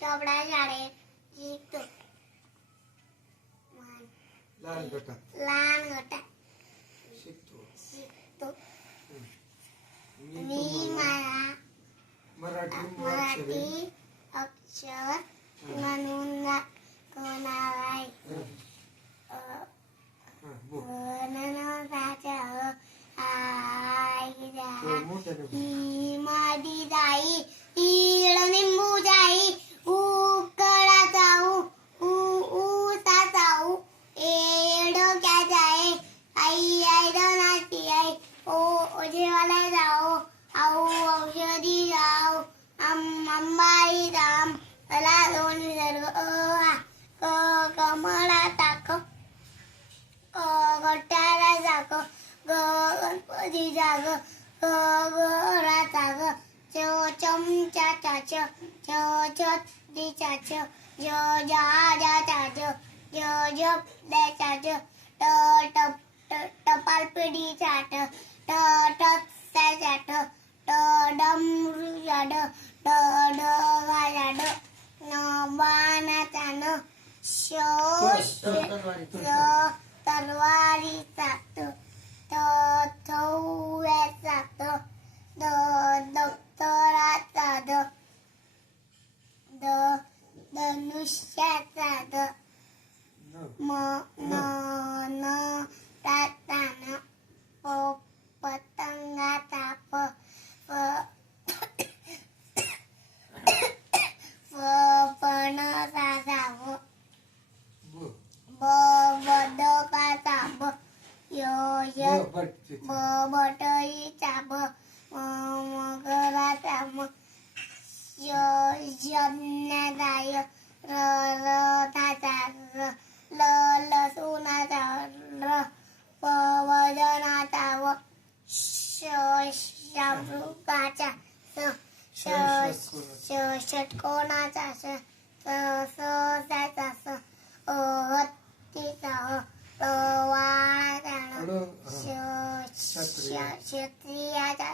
चोपडा शाळेत शिकतो. लहान गटात लहान गटात शिकतो. शिकतो. मी मी तुम्हाला मला मराठी अक्षर म्हणून दाखवणार आहे. ही माझी जाई ईळ निंबू जाई उकडा जाऊ ऊसा जाऊ डोक्या जाई आई आई दोनाची आई ओ जेवायला जाऊ आऊ औषधी जाऊ अंबाई राम मला दोन निसर्ग कमळा टाक गोट्याला जाग गणपती जाग गोरा जाग चमचा चाच छत्री चाच जा चाच जप दे चाच टपाल पिढी चाट चाट डमरू जाड डगा जाड बाणा चान तलवारी जात थव्या जात दप्तरा धनुष्याचा ताताना पतंगाचा फणसाचा बदकाचा बटईचा मगराचा यज्ञाचा रथाचा लसूणाचा वजनाचा शामृगाचा षटकोणाचा सहसाचा हत्तीचा वाळाचा क्षत्रियाचा